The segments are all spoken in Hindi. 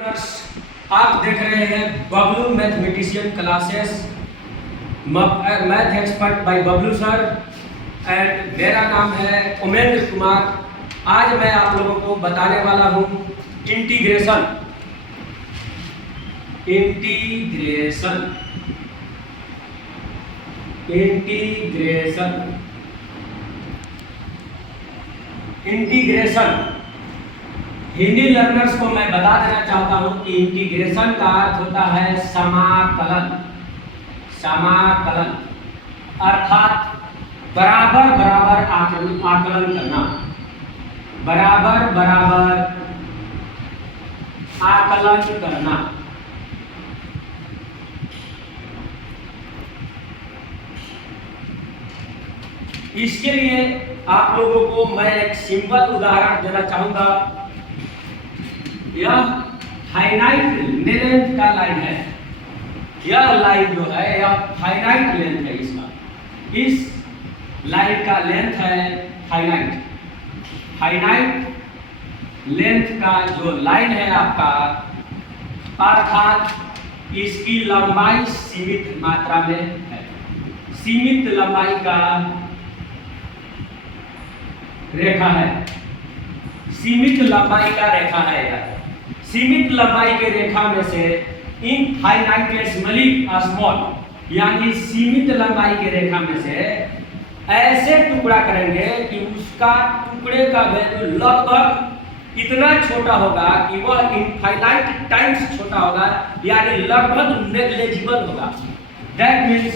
आप देख रहे हैं Bablu mathematician classes, math expert by Bablu sir and मेरा नाम है उमेंद्र कुमार। आज मैं आप लोगों को बताने वाला हूँ इंटीग्रेशन। हिंदी लर्नर्स को मैं बता देना चाहता हूं कि इंटीग्रेशन का अर्थ होता है समाकलन। अर्थात बराबर बराबर आकलन करना, बराबर बराबर आकलन करना। इसके लिए आप लोगों को मैं एक सिंपल उदाहरण देना चाहूंगा। यह फाइनाइट लेंथ का लाइन है। यह लाइन जो है यह फाइनाइट लेंथ है। इस लाइन का लेंथ है फाइनाइट लेंथ का जो लाइन है आपका, अर्थात इसकी लंबाई सीमित मात्रा में है। सीमित लंबाई का रेखा है, सीमित लंबाई का रेखा है यार। सीमित लंबाई के रेखा में से इनफाइनाइटेसिमली स्मॉल यानी सीमित लंबाई के रेखा में से ऐसे टुकड़ा करेंगे कि उसका टुकड़े का वैल्यू लगभग इतना छोटा होगा कि वह इनफाइनाइट टाइम्स छोटा होगा, यानी लगभग नेग्लेजिबल होगा। दैट मीन्स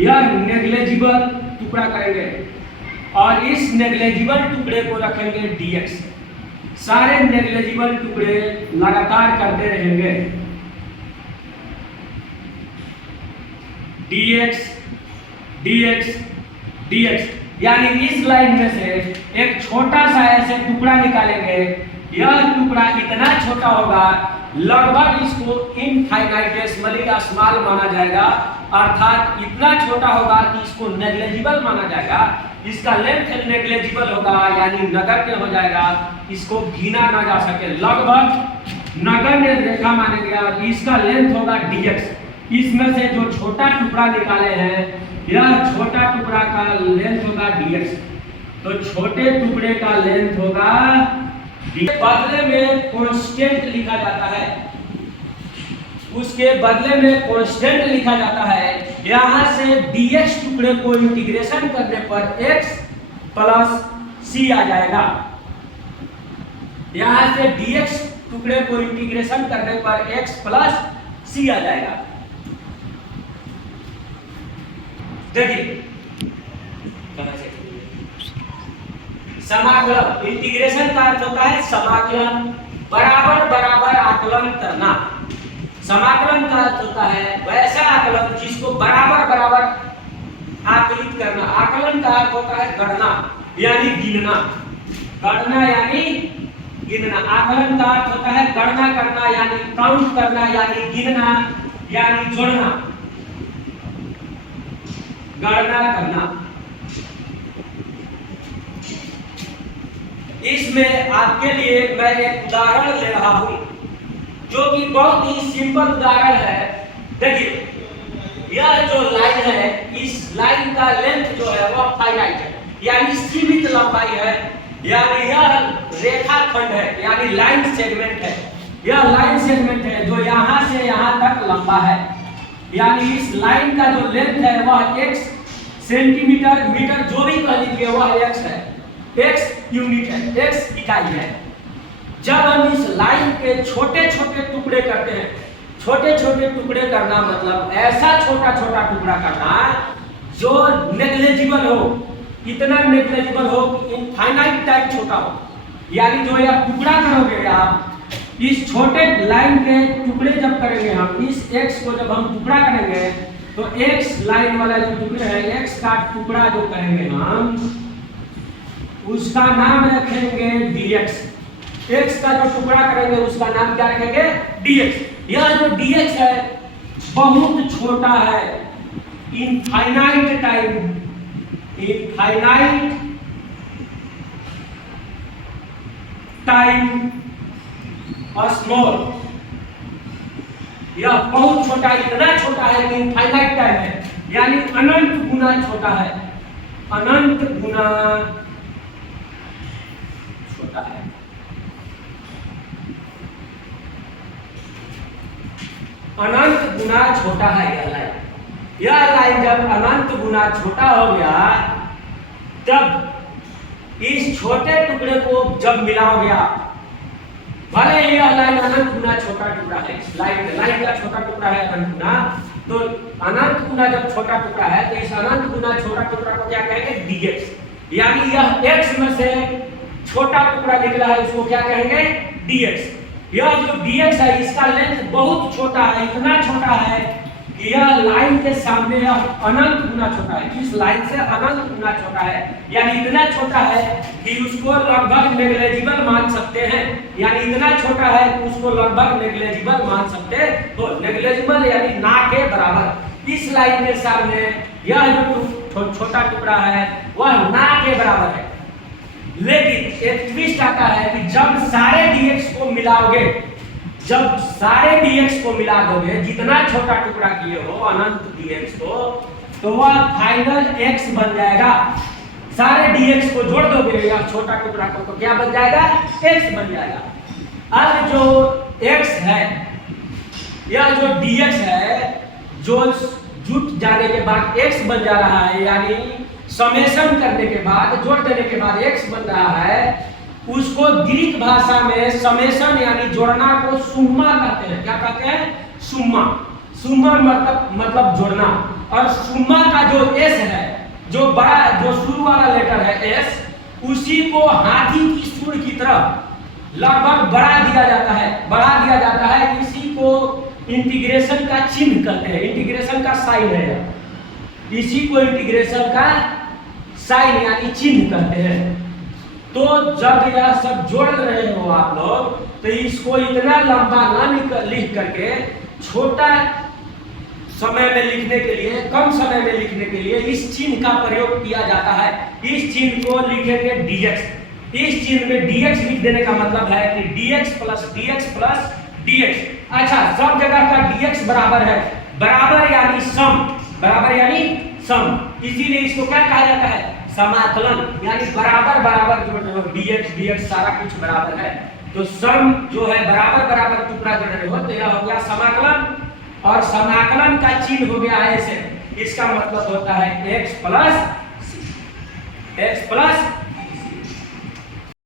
यह नेग्लेजिबल टुकड़ा करेंगे और इस नेग्लेजिबल टुकड़े को रखेंगे dx। सारे नेग्लेजिबल टुकड़े लगातार करते रहेंगे dx, यानी इस लाइन में से एक छोटा सा ऐसे टुकड़ा निकालेंगे। यह टुकड़ा इतना छोटा होगा, लगभग इसको इनफाइनाइटेसिमली स्मॉल माना जाएगा, अर्थात इतना छोटा होगा कि इसको नेग्लेजिबल माना जाएगा। इसका लेंथ नेग्लेजिबल होगा यानी नगण्य हो जाएगा, इसको गिना ना जा सके, लगभग नगण्य रेखा मानेंगे। और इसका लेंथ होगा dx। इसमें से जो छोटा टुकड़ा निकाले हैं, यह छोटा टुकड़ा का लेंथ होगा dx। तो छोटे टुकड़े का लेंथ होगा dx। बदले में कांस्टेंट लिखा जाता है, उसके बदले में कांस्टेंट लिखा जाता है। यहां से dx टुकड़े को इंटीग्रेशन करने पर x प्लस c आ जाएगा। यहां से dx टुकड़े को इंटीग्रेशन करने पर x प्लस c आ जाएगा। देखिए समाकलन, इंटीग्रेशन का अर्थ होता है समाकलन, बराबर बराबर आकलन करना। समाकलन का अर्थ होता है वैसा आकलन जिसको बराबर बराबर आकलित करना। आकलन का अर्थ होता है गणना यानी गिनना। गणना यानी गिनना। आकलन का अर्थ होता है गणना करना यानी काउंट करना, यानी गिनना यानी जोड़ना, गणना करना। इसमें आपके लिए मैं एक उदाहरण ले रहा हूं जो कि बहुत ही सिंपल उदाहरण है। देखिए यह जो लाइन है, इस लाइन का लेंथ जो है वह फाइनाइट है यानी सीमित लंबाई है, यानी यह रेखाखंड है यानी लाइन सेगमेंट है। यह लाइन सेगमेंट है जो यहां से यहां तक लंबा है, यानी इस लाइन का जो लेंथ है वह x सेंटीमीटर मीटर जो भी कह लीजिए वह x है। x यूनिट है, x इकाई है। जब हम इस लाइन के छोटे छोटे टुकड़े करते हैं, छोटे छोटे टुकड़े करना मतलब ऐसा छोटा छोटा टुकड़ा करना जो नेग्लेजिबल हो, इतना नेग्लेजिबल हो कि इनफाइनाइट टाइप छोटा हो। यानी जो यह टुकड़ा करोगे आप, इस छोटे लाइन के टुकड़े जब करेंगे हम, इस x को जब हम टुकड़ा करेंगे तो x लाइन वाला जो टुकड़ा है, x का टुकड़ा जो करेंगे हम, उसका नाम रखेंगे dx। x का जो टुकड़ा करेंगे उसका नाम क्या रखेंगे dx। यह जो dx है बहुत छोटा है, इनफाइनाइट टाइम स्मॉल यह बहुत छोटा, इतना छोटा है कि इनफाइनाइट टाइम है, यानी अनंत गुना छोटा है, अनंत गुना छोटा है। अनंत गुना छोटा है यह लाइन। यह लाइन जब अनंत गुना छोटा हो गया, तब इस छोटे टुकड़े को जब मिलाओगे आप, भले ही यह लाइन अनंत गुना छोटा टुकड़ा है, लाइन का छोटा टुकड़ा है अनंत गुना, तो अनंत गुना जब छोटा टुकड़ा है तो इस अनंत गुना छोटा टुकड़ा को क्या कहेंगे? dx, यानी यह x में से छोटा टुकड़ा निकला है उसको क्या कहेंगे? dx। यह जो dx है इसका लेंथ बहुत छोटा है, इतना छोटा है कि यह लाइन के सामने यह अनंत गुना छोटा है, इस लाइन से अनंत गुना छोटा है, यानी इतना छोटा है कि उसको लगभग नेग्लेजिबल मान सकते हैं, यानी इतना छोटा है कि उसको लगभग नेग्लेजिबल मान सकते हो। नेग्लेजिबल यानी ना के बराबर। इस लाइन के सामने यह जो छोटा टुकड़ा है वह ना के बराबर है। लेकिन एक ट्विस्ट आता है कि जब सारे dx को मिलाओगे, जब सारे dx को मिला दोगे, जितना छोटा टुकड़ा किए हो अनंत dx को, तो वह फाइनल x बन जाएगा। सारे dx को जोड़ दोगे या छोटा टुकड़ा को, तो क्या बन जाएगा? x बन जाएगा। अब जो x है, यह जो dx है, जो जुट जाने के बाद x बन जा रहा है, यानी समेशन करने के बाद, जोड़ देने के बाद x बन रहा है, उसको ग्रीक भाषा में समेशन यानी जोड़ना को सुम्मा कहते हैं। क्या कहते हैं? सुम्मा। सुम्मा मतलब जोड़ना। और सुम्मा का जो s है, जो बड़ा, जो शुरू वाला लेटर है s, उसी को हाथी की सूंड की तरह लगभग बढ़ा दिया जाता है, इसी को इंटीग्रेशन का चिन्ह कहते हैं, इंटीग्रेशन का साइन है, इसी को इंटीग्रेशन का साइन यानी चिन्ह कहते हैं। तो जब यह सब जोड़ रहे हो आप लोग, तो इसको इतना लंबा ना लिख करके छोटा समय में लिखने के लिए, कम समय में लिखने के लिए इस चिन्ह का प्रयोग किया जाता है। इस चिन्ह को लिखेंगे dx। इस चिन्ह में dx लिख देने का मतलब है कि dx प्लस dx। अच्छा, सब जगह का dx बराबर है, बराबर यानी सम, बराबर यानी सम, इसीलिए इसको क्या कहा जाता है? समाकलन, यानी बराबर बराबर जो dx सारा कुछ बराबर है, तो सम जो है बराबर बराबर टुकड़ा जोड़ रहे हो, तो यह हो गया समाकलन, और समाकलन का चिन्ह हो गया ऐसे, इसका मतलब होता है x प्लस